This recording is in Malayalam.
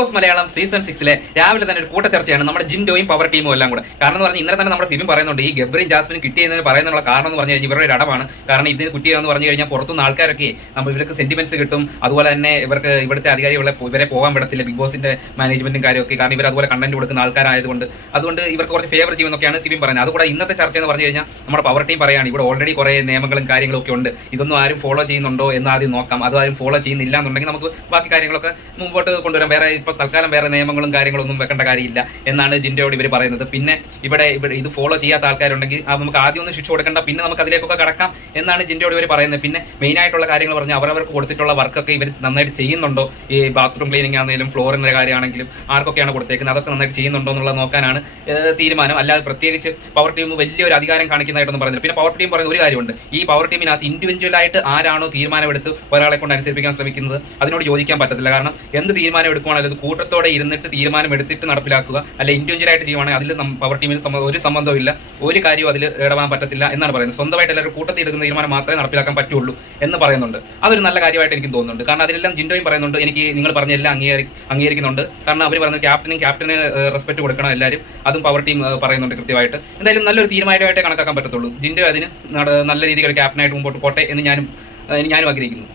ബോസ് മലയാളം സീസൺ 6 രാവിലെ തന്നെ ഒരു കൂട്ടച്ചർച്ചയാണ് നമ്മുടെ ജിൻഡോയും പവർ ടീമും എല്ലാം കൂടെ. കാരണം എന്ന് പറഞ്ഞാൽ ഇന്നലെ തന്നെ നമ്മുടെ സിബിൻ പറയുന്നുണ്ട്, ഈ ഗബ്രിയും ജാസ്മിനും കിട്ടിയതിന് പറയുന്നുള്ള കാരണം എന്ന് പറഞ്ഞു കഴിഞ്ഞാൽ ഇവരുടെ ഒരു അടവാണ്. കാരണം ഇതിന് കുട്ടിയെന്ന് പറഞ്ഞു കഴിഞ്ഞാൽ പുറത്തുനിന്ന് ആൾക്കാരൊക്കെ ഇവർക്ക് സെന്റിമെന്റ്സ് കിട്ടും. അതുപോലെ തന്നെ ഇവർക്ക് ഇവിടുത്തെ അധികാരികളെ ഇവരെ പോകാൻ വിടത്തില്ല, ബിഗ് ബോസിന്റെ മാനേജ്മെന്റും കാര്യമൊക്കെ. കാരണം ഇവർ അതുപോലെ കണ്ടന്റ് കൊടുക്കുന്ന ആൾക്കാരായതുകൊണ്ട് അതുകൊണ്ട് ഇവർക്ക് കുറച്ച് ഫേവർ ചെയ്യുമെന്നൊക്കെയാണ് സിബിൻ പറയുന്നത്. അതുകൂടെ ഇന്നത്തെ ചർച്ച എന്ന് പറഞ്ഞു കഴിഞ്ഞാൽ നമ്മുടെ പവർ ടീം പറയാണ്, ഇവിടെ ഓൾറെഡി കുറെ നിയമങ്ങളും കാര്യങ്ങളും ഒക്കെ ഉണ്ട്, ഇതൊന്നും ആരും ഫോളോ ചെയ്യുന്നുണ്ടോ എന്ന് ആദ്യം നോക്കാം. അത് ആരും ഫോളോ ചെയ്യുന്നില്ല എന്നുണ്ടെങ്കിൽ നമുക്ക് ബാക്കി കാര്യങ്ങളൊക്കെ മുമ്പോട്ട് കൊണ്ടുവരാം. വേറെ ഇപ്പൊ തൽക്കാലം വേറെ നിയമങ്ങളും കാര്യങ്ങളൊന്നും വെക്കേണ്ട കാര്യമില്ല എന്നാണ് ജിൻഡോയോട് ഇവർ പറയുന്നത്. പിന്നെ ഇവിടെ ഇത് ഫോളോ ചെയ്യാത്ത ആൾക്കാരുണ്ടെങ്കിൽ നമുക്ക് ആദ്യം ഒന്നും ശിക്ഷ കൊടുക്കേണ്ട, പിന്നെ നമുക്ക് അതിലേക്കൊക്കെ കടക്കാം എന്നാണ് ജിൻഡോയോട് ഇവർ പറയുന്നത്. പിന്നെ മെയിൻ ആയിട്ടുള്ള കാര്യങ്ങൾ പറഞ്ഞാൽ അവരവർക്ക് കൊടുത്തിട്ടുള്ള വർക്കൊക്കെ ഇവർ നന്നായിട്ട് ചെയ്യുന്നുണ്ടോ, ഈ ബാത്റൂം ക്ലീനിങ് ആണെങ്കിലും ഫ്ലോറിന്റെ കാര്യമാണെങ്കിലും ആർക്കൊക്കെയാണ് കൊടുത്തേക്കുന്നത് അതൊക്കെ നന്നായിട്ട് ചെയ്യുന്നുണ്ടോ എന്നുള്ളത് നോക്കാനാണ് തീരുമാനം. അല്ലാതെ പ്രത്യേകിച്ച് പവർ ടീം വലിയൊരു അധികാരം കാണിക്കുന്നതായിട്ടൊന്നും പറയുന്നില്ല. പിന്നെ പവർ ടീം പറയുന്ന ഒരു കാര്യമുണ്ട്, ഈ പവർ ടീമിനകത്ത് ഇൻഡിവിജ്വൽ ആയിട്ട് ആരാണോ തീരുമാനമെടുത്ത് ഒരാളെ കൊണ്ട് അനുസരിപ്പിക്കാൻ ശ്രമിക്കുന്നത് അതിനോട് യോജിക്കാൻ പറ്റത്തില്ല. കാരണം എന്ത് തീരുമാനം എടുക്കുവാണെങ്കിൽ അത് കൂട്ടത്തോടെ ഇരുന്നിട്ട് തീരുമാനം എടുത്തിട്ട് നടപ്പിലാക്കുക, അല്ലെ ഇൻഡിവിജ്വൽ ആയിട്ട് ചെയ്യുവാണെങ്കിൽ അതിൽ പവർ ടീമിന് ഒരു സംബന്ധവും ഇല്ല, ഒരു കാര്യവും അതിൽ ഇടപെടാൻ പറ്റത്തില്ല എന്നാണ് പറയുന്നത്. സ്വന്തമായിട്ട് എല്ലാവരും കൂട്ടത്തിൽ എടുക്കുന്ന തീരുമാനം മാത്രമേ നടപ്പിലാക്കാൻ പറ്റുള്ളൂ എന്ന് പറയുന്നുണ്ട്. അതൊരു നല്ല കാര്യമായിട്ട് എനിക്ക് തോന്നുന്നുണ്ട്. കാരണം അതിലെല്ലാം ജിൻഡോയും പറയുന്നുണ്ട്, എനിക്ക് നിങ്ങൾ പറഞ്ഞ എല്ലാം അംഗീകരിക്കുന്നുണ്ട്. കാരണം അവർ പറയുന്നത് ക്യാപ്റ്റന് റെസ്പെക്ട് കൊടുക്കണം എല്ലാവരും, അതും പവർ ടീം പറയുന്നുണ്ട് കൃത്യമായിട്ട്. എന്തായാലും നല്ലൊരു തീരുമാനമായിട്ടേ കണക്കാക്കാൻ പറ്റത്തുള്ളൂ. ജിൻഡോ അതിന് നല്ല രീതിയിൽ ക്യാപ്റ്റനായിട്ട് മുമ്പോട്ട് പോട്ടെ എന്ന് ഞാനും ആഗ്രഹിക്കുന്നു.